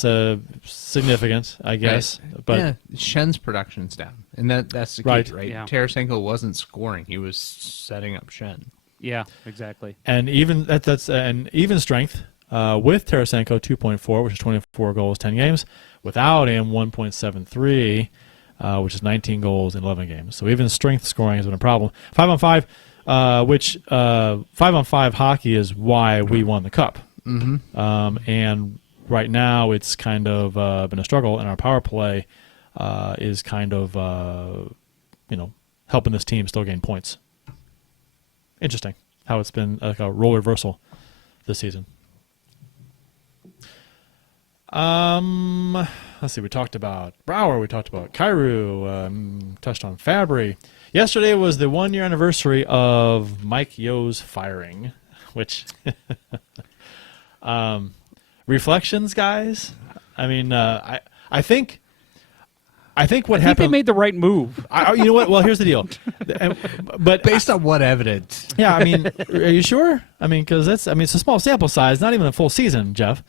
significant, I guess. Right. But yeah, Shen's production's down, and that's the key, Right. right? Yeah. Tarasenko wasn't scoring; he was setting up Shen. Yeah, exactly. and even that's an even strength with Tarasenko 2.4, which is 24 goals, 10 games. Without him, 1.73, which is 19 goals in 11 games. So even strength scoring has been a problem. 5-on-5, which 5-on-5 hockey is why we won the cup. Mm-hmm. And right now it's kind of been a struggle, and our power play is kind of helping this team still gain points. Interesting how it's been like a role reversal this season. Let's see. We talked about Brouwer. We talked about Kyrou. Touched on Fabry. Yesterday was the 1-year anniversary of Mike Yo's firing, which reflections, guys. I mean, I think what I think happened. they made the right move. You know what? Well, here's the deal. But Based on what evidence? yeah, I mean, are you sure? I mean, because it's a small sample size, not even a full season, Jeff.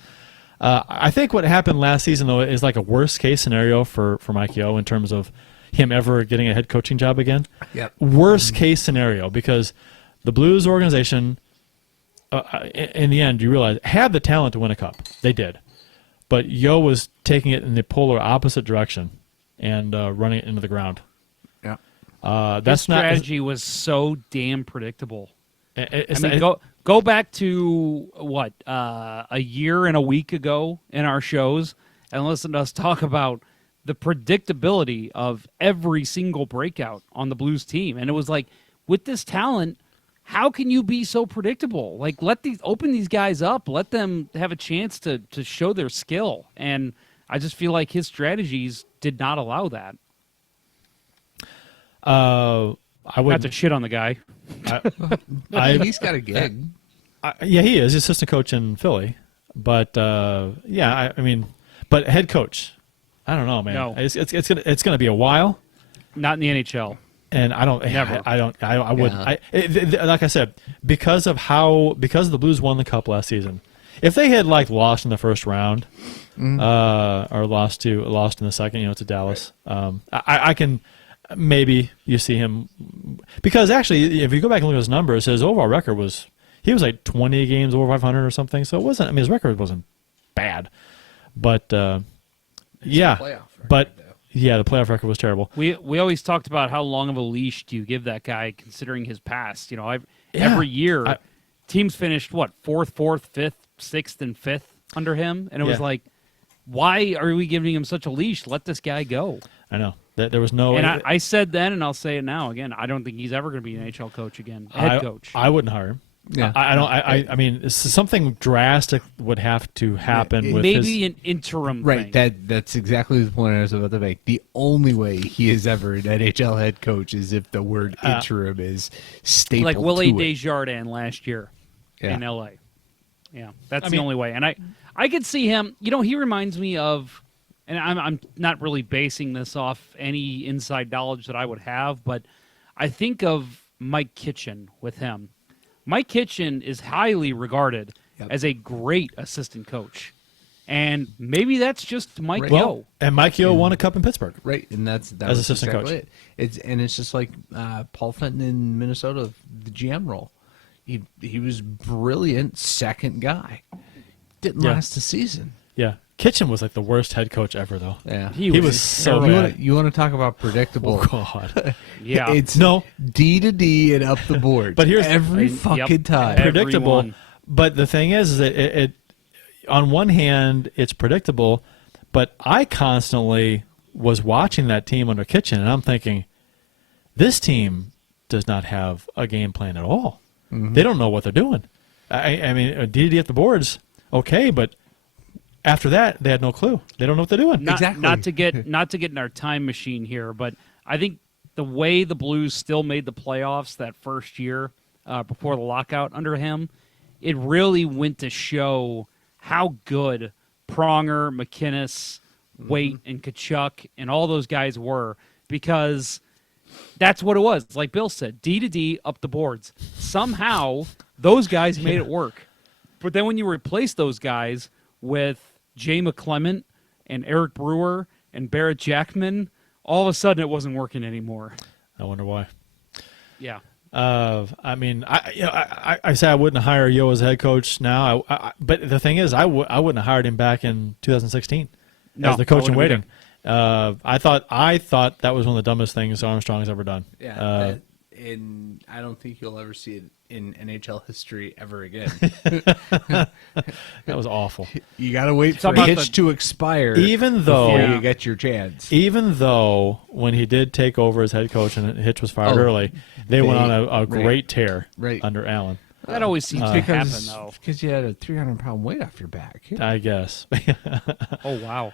I think what happened last season though is like a worst case scenario for Mike Yeo in terms of him ever getting a head coaching job again. Yep. Worst case scenario, because the Blues organization, in the end, you realize had the talent to win a cup. They did, but Yeo was taking it in the polar opposite direction and running it into the ground. Yeah. That's Strategy was so damn predictable. It's I mean, go back to what a year and a week ago in our shows and listen to us talk about the predictability of every single breakout on the Blues team, and it was like, with this talent, how can you be so predictable? Like, open these guys up, let them have a chance to show their skill, and I just feel like his strategies did not allow that. I would Not to shit on the guy. He's got a gig. Yeah, he is assistant coach in Philly, but I mean, but head coach, I don't know, man. No. It's gonna be a while, Not in the NHL. and I don't, Never. I wouldn't. Yeah. Like I said, because the Blues won the cup last season. If they had like lost in the first round, or lost in the second, to Dallas, I can. Maybe you see him, because actually, if you go back and look at his numbers, his overall record he was like 20 games over 500 or something. So it wasn't. I mean, his record wasn't bad, but the playoff record was terrible. We always talked about how long of a leash do you give that guy, considering his past. Every year, teams finished fourth, fifth, sixth, and fifth under him, and it was like, why are we giving him such a leash? Let this guy go. I know. There was no. And I said then, and I'll say it now again. I don't think he's ever going to be an NHL coach again. Head coach. I wouldn't hire him. Yeah. I don't. I mean, something drastic would have to happen with Maybe his, an interim Right. thing. That's exactly the point I was about to make. The only way he is ever an NHL head coach is if the word interim is stapled like Willie to it. Desjardins last year in LA. Yeah, that's the mean- only way. And I could see him. He reminds me of, and I'm not really basing this off any inside knowledge that I would have, but I think of Mike Kitchen with him. Mike Kitchen is highly regarded as a great assistant coach, and maybe that's just Mike Yeo. well, and Mike Yeo won a cup in Pittsburgh. Right, and that As was assistant exactly coach. it. It's just like Paul Fenton in Minnesota, the GM role. He was brilliant second guy. Didn't Yeah. last a season. Yeah, Kitchen was like the worst head coach ever, though. Yeah, He was so You bad. want to talk about predictable? Oh God. Yeah, It's No. D to D and up the board. But here's- every Yep. fucking time. Predictable. Everyone. But the thing is that it on one hand it's predictable, but I constantly was watching that team under Kitchen, and I'm thinking, this team does not have a game plan at all. They don't know what they're doing. I mean, D at the boards, okay, but after that, they had no clue. They don't know what they're doing. Exactly. Not to get in our time machine here, but I think the way the Blues still made the playoffs that first year before the lockout under him, it really went to show how good Pronger, McInnes, Waite, and Kachuk and all those guys were, because that's what it was. Like Bill said, D to D up the boards. Somehow those guys made it work. But then when you replace those guys with Jay McClement and Eric Brouwer and Barrett Jackman, all of a sudden it wasn't working anymore. I wonder why. Yeah. I mean, I say I wouldn't hire Yeo as a head coach now, but the thing is, I wouldn't have hired him back in 2016 No, as the coach I in wouldn't waiting. I thought that was one of the dumbest things Armstrong's ever done. Yeah, and I don't think you'll ever see it in NHL history ever again. That was awful. You got to wait for Talk a about hitch the- to expire Even though, before Yeah. you get your chance. even though when he did take over as head coach and Hitch was fired Oh, early, they went on a right. great tear Right. under Allen. That always seems to happen, though. because you had a 300-pound weight off your back. Here. I guess. Oh, wow.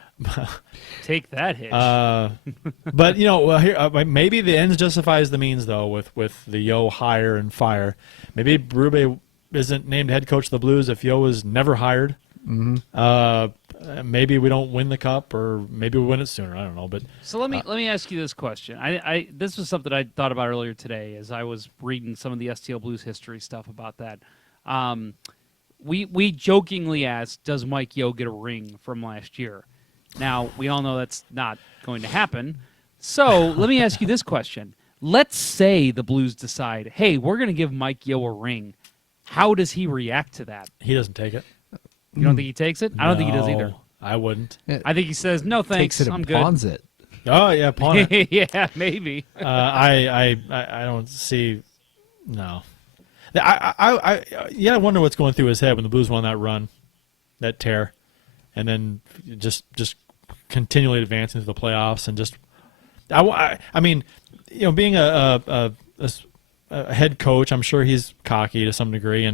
Take that hitch. But well, here maybe the ends justifies the means, though. With the Yeo hire and fire, maybe Berube isn't named head coach of the Blues, if Yo was never hired, maybe we don't win the cup, or maybe we win it sooner. I don't know. But So let me ask you this question. I this was something I thought about earlier today as I was reading some of the STL Blues history stuff about that. We jokingly asked, does Mike Yeo get a ring from last year? Now, we all know that's not going to happen. So let me ask you this question. Let's say the Blues decide, hey, we're going to give Mike Yeo a ring. How does he react to that? he doesn't take it. You don't think he takes it? I don't think he does either. No, I wouldn't. I think he says, no thanks, Takes it I'm and good. pawns it. Oh yeah, pawn it. Yeah, maybe. I don't see. No. I wonder what's going through his head when the Blues won that run, that tear, and then just continually advancing to the playoffs, and just I mean, being a head coach, I'm sure he's cocky to some degree,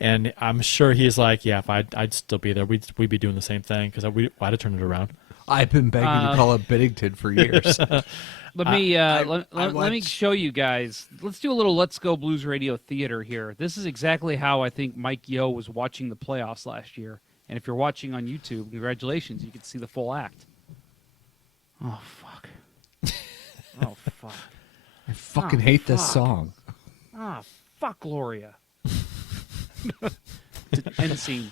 and I'm sure he's like, yeah, if I'd still be there, we'd be doing the same thing because I'd have turned it around. I've been begging to call up Binnington for years. Let me show you guys. Let's do a little Let's Go Blues Radio theater here. This is exactly how I think Mike Yeo was watching the playoffs last year. And if you're watching on YouTube, congratulations, you can see the full act. Oh, fuck. Oh, fuck. I fucking hate this song. Ah, fuck Gloria. End scene.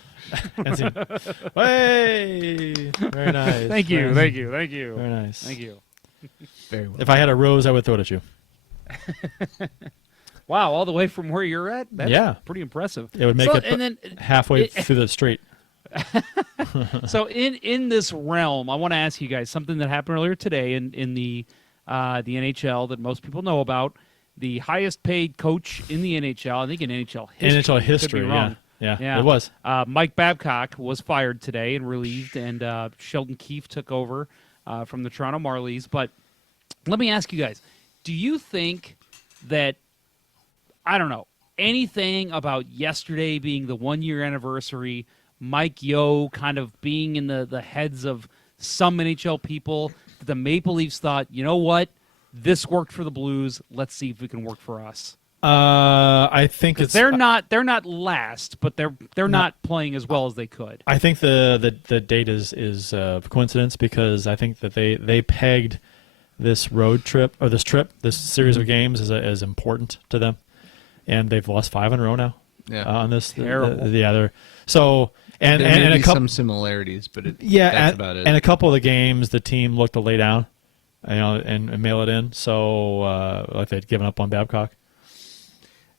Hey, very nice. Thank you. Very nice. Thank you. Very well. If I had a rose, I would throw it at you. Wow, all the way from where you're at? That's pretty impressive. It would make and then halfway through the street. So in this realm, I want to ask you guys something that happened earlier today in the NHL that most people know about. The highest paid coach in the NHL, I think in NHL history. NHL history, Could be wrong. yeah, it was. Mike Babcock was fired today and relieved, and Sheldon Keefe took over from the Toronto Marlies. But let me ask you guys, do you think that, I don't know, anything about yesterday being the 1-year anniversary, Mike Yeo kind of being in the heads of some NHL people, the Maple Leafs thought, you know what, this worked for the Blues, let's see if it can work for us? I think it's they're not last, but they're not playing as well as they could. I think the date is coincidence, because I think that they pegged this road trip, or this series of games as important to them, and they've lost 5 in a row now. Yeah. On this, Terrible. There may be a couple some similarities, but that's about it. And a couple of the games, the team looked to lay down, and mail it in. So like they'd given up on Babcock.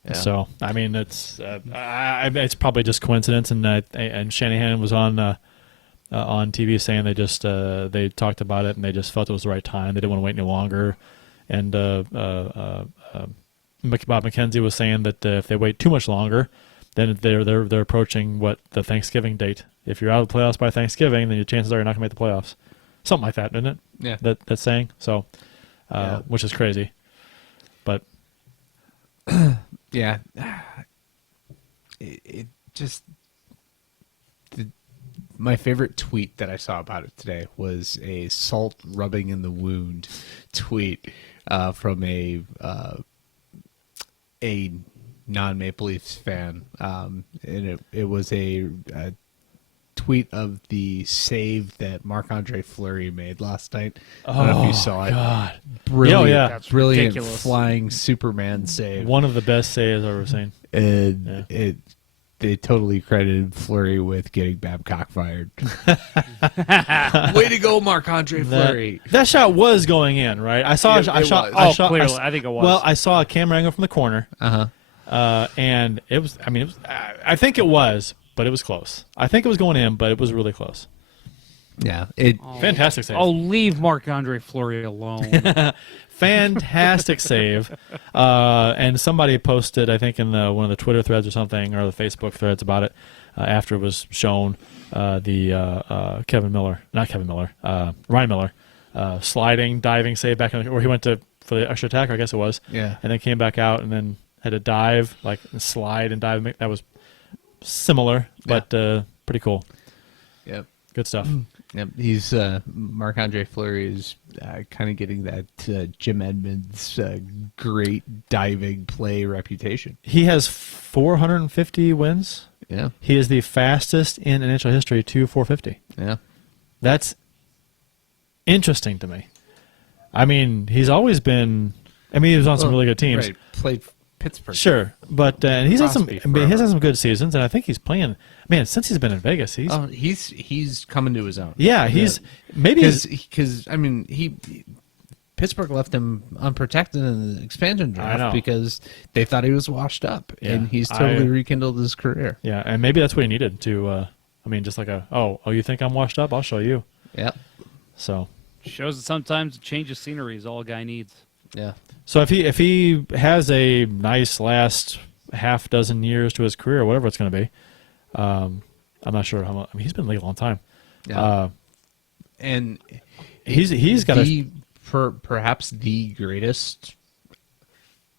Yeah. So I mean, it's probably just coincidence, and Shanahan was on TV saying they talked about it and they just felt it was the right time. They didn't want to wait any longer, and Bob McKenzie was saying that if they wait too much longer, then they're approaching the Thanksgiving date. If you're out of the playoffs by Thanksgiving, then your chances are you're not going to make the playoffs. Something like that, isn't it? Yeah. That's saying so, which is crazy, but. Yeah, it just my favorite tweet that I saw about it today was a salt rubbing in the wound tweet from a non-Maple Leafs fan, and it was a tweet of the save that Marc-Andre Fleury made last night. I don't know if you saw it. God. Brilliant, Yeah. That's brilliant ridiculous. flying Superman save. One of the best saves I've ever seen. And they totally credited Fleury with getting Babcock fired. Way to go, Marc-Andre Fleury. That shot was going in, right? I saw. Yeah, I it shot. was. Clearly, I think it was. Well, I saw a camera angle from the corner, and it was. I mean, it was. I think it was, but it was close. I think it was going in, but it was really close. Yeah, Fantastic save. Oh, leave Marc-Andre Fleury alone. Fantastic save. And somebody posted, I think, in one of the Twitter threads or something, or the Facebook threads about it, after it was shown, Ryan Miller, sliding, diving save back, or he went for the extra attacker, I guess it was. Yeah. And then came back out and then had to dive, slide and dive. That was similar, but pretty cool. Yep. Good stuff. Yep, he's Marc-Andre Fleury is kind of getting that Jim Edmonds great diving play reputation. He has 450 wins. Yeah, He is the fastest in NHL history to 450. yeah. That's interesting to me. I mean, he's always been. I mean, he was on some really good teams. Right, played Pittsburgh. Sure, but and he's had some. Crosby I mean, he's forever. had some good seasons, and I think he's playing. Man, since he's been in Vegas, he's. Oh, he's coming to his own. Yeah, he's maybe because I mean Pittsburgh left him unprotected in the expansion I know. draft because they thought he was washed up, Yeah, and he's totally rekindled his career. Yeah, and maybe that's what he needed to. I mean, just like oh, you think I'm washed up? I'll show you. Yep. So, Shows that sometimes a change of scenery is all a guy needs. Yeah. so if he has a nice last half dozen years to his career, whatever it's going to be, I'm not sure how much. I mean, he's been in the league a long time. Yeah. And He's got perhaps the greatest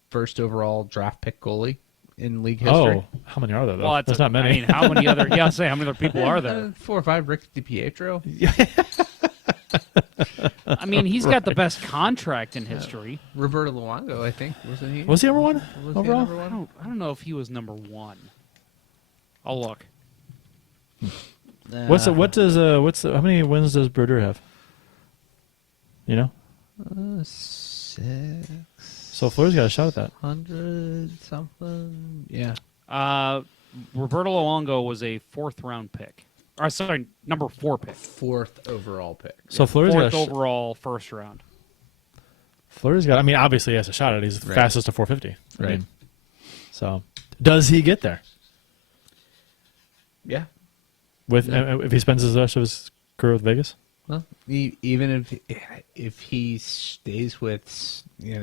first overall draft pick goalie in league history. Oh, how many are there though? Well, There's not many. I mean, how many other? Yeah, I'll say how many other people are there? 4 or 5. Rick DiPietro. I mean, he's got the best contract in history. Roberto Luongo, I think, wasn't he? Was he number one Was he overall? number one? I don't know if he was number one. I'll look. What's how many wins does Berube have? You know, 600 so Fleury's got a shot at that. something. Yeah. Roberto Luongo was a 4th round pick. Or sorry, number 4 pick. 4th overall pick. So Fleury's got 4th overall, 1st round. Fleury's got. I mean, obviously he has a shot at it. He's the Right. fastest to 450. I Right. mean, so does he get there Yeah. with if he spends the rest of his career with Vegas? Well, even if he stays with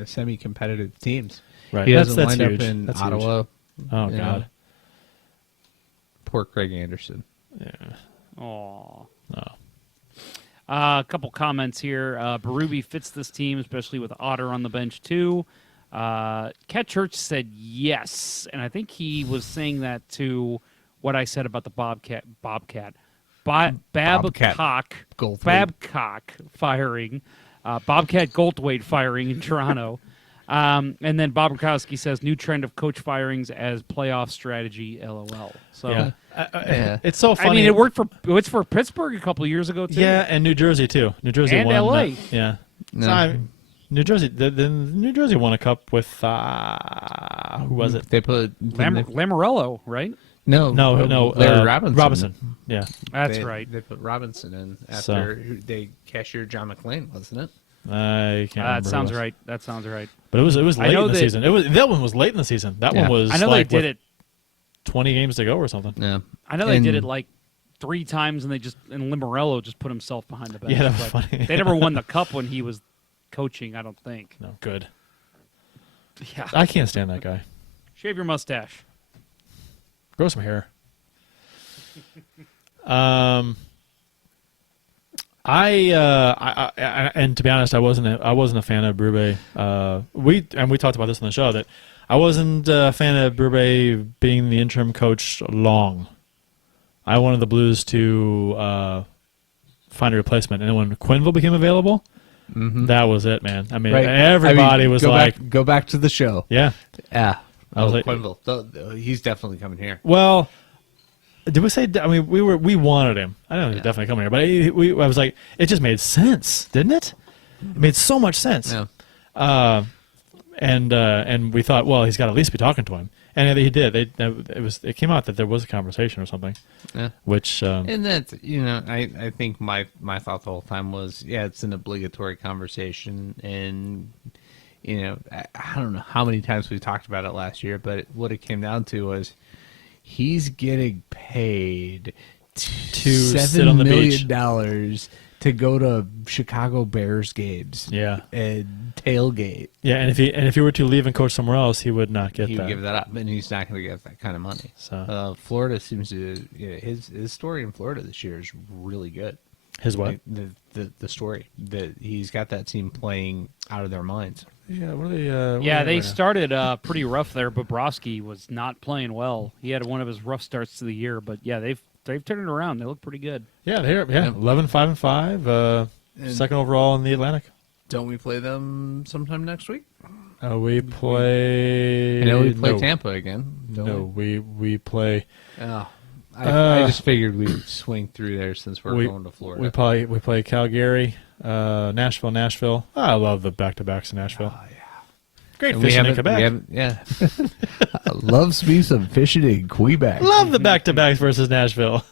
semi-competitive teams, Right. he That's doesn't wind huge. up in That's huge. Ottawa. Oh you God. know. Poor Craig Anderson. Yeah. Aw. Oh. A couple comments here. Berube fits this team, especially with Otter on the bench too. Cat Church said yes, and I think he was saying that to what I said about the Babcock Goldthwait. Babcock firing, Bobcat Goldthwait firing in Toronto. And then Bob Rakowski says new trend of coach firings as playoff strategy. LOL. So Yeah. Yeah. It's so funny. I mean, it's for Pittsburgh a couple of years ago too. Yeah, and New Jersey too. New Jersey And won. LA. Yeah. No. So New Jersey. The New Jersey won a cup with who was it? They put Lamoriello, right? No, Larry Robinson. Robinson. Yeah. That's They- right. They put Robinson in after they cashiered John McClain, wasn't it? I can't remember. That who sounds it was. right. That sounds right. But it was I late know in the that- season. That one was late in the season. That Yeah. one was I know like they did with it. 20 games to go or something. Yeah. I know they did it like 3 times, and Lamoriello just put himself behind the bench. Yeah, that was but funny. They never won the cup when he was coaching. I don't think. No, good. Yeah. I can't stand that guy. Shave your mustache. Grow some hair. And to be honest, I wasn't a fan of Berube. We talked about this on the show that I wasn't a fan of Berube being the interim coach long. I wanted the Blues to find a replacement, and when Quenneville became available, that was it, man. I mean, everybody was like, go back to the show. yeah. Yeah. I was like- Quenneville. He's definitely coming here. Well, did we say? I mean, we wanted him. I know he's definitely coming here, but I was like, it just made sense, didn't it? It made so much sense. Yeah. And we thought, well, he's got to at least be talking to him, and he did. It came out that there was a conversation or something, Yeah. which And that's, I think my thought the whole time was, it's an obligatory conversation. And, I don't know how many times we talked about it last year, but what it came down to was he's getting paid To sit on the beach. $7 million to go to Chicago Bears games. yeah, And tailgate. yeah. And if he were to leave and coach somewhere else, he would not get He that. would give that up, and he's not going to get that kind of money. So Florida seems to, his story in Florida this year is really good. his what? Like, the story that he's got that team playing out of their minds. Yeah, what are they? Yeah, they started pretty rough there. Bobrovsky was not playing well. He had one of his rough starts to the year, but yeah, they've they've turned it around. They look pretty good. Yeah, they're 11-5-5, second overall in the Atlantic. Don't we play them sometime next week? We play. I know we play Tampa again. No, we play. Oh, I just figured we'd swing through there since we're going to Florida. We play Calgary, Nashville. I love the back-to-backs in Nashville. Oh, yeah. Great And fishing in Quebec. Yeah. Loves me some fishing in Quebec. Love the back-to-backs versus Nashville.